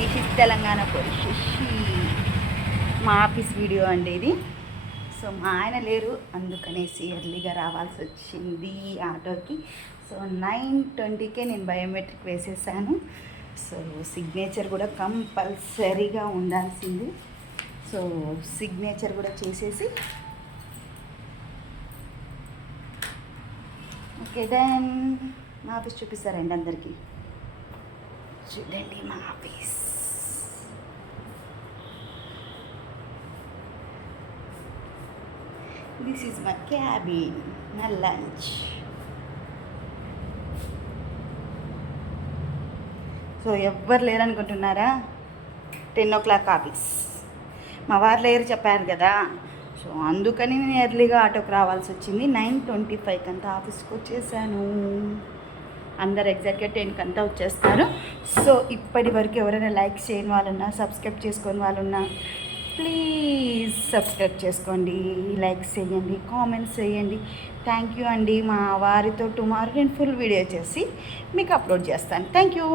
This is Telangana police మా office video అండి ఇది. సో మా ఆయన లేరు, అందుకనేసి ఎర్లీగా రావాల్సి వచ్చింది ఆటోకి. సో 9:20కే నేను బయోమెట్రిక్ వేసేసాను. సో సిగ్నేచర్ కూడా కంపల్సరీగా ఉండాల్సింది. సో సిగ్నేచర్ కూడా చేసేసి ఓకే దెన్ మా ఆఫీస్ చూపిస్తారండి అందరికీ. చూడండి మా office. This is my cabin, నా లంచ్. సో ఎవ్వరు లేరనుకుంటున్నారా? 10 o'clock ఆఫీస్. మా వారు లేరు చెప్పారు కదా, సో అందుకని నేను ఎర్లీగా ఆటోకి రావాల్సి వచ్చింది. 9:25 అంతా ఆఫీస్కి వచ్చేసాను. అందరు ఎగ్జాక్ట్గా 10కి అంతా వచ్చేస్తారు. సో ఇప్పటి వరకు ఎవరైనా లైక్ చేయని వాళ్ళున్నా, సబ్స్క్రైబ్ చేసుకొని వాళ్ళున్నా ప్లీజ్ సబ్స్క్రైబ్ చేసుకోండి, లైక్స్ చేయండి, కామెంట్స్ చేయండి. థ్యాంక్ యూ అండి. మా వారితో టుమారో నేను ఫుల్ వీడియో చేసి మీకు అప్లోడ్ చేస్తాను. Thank you.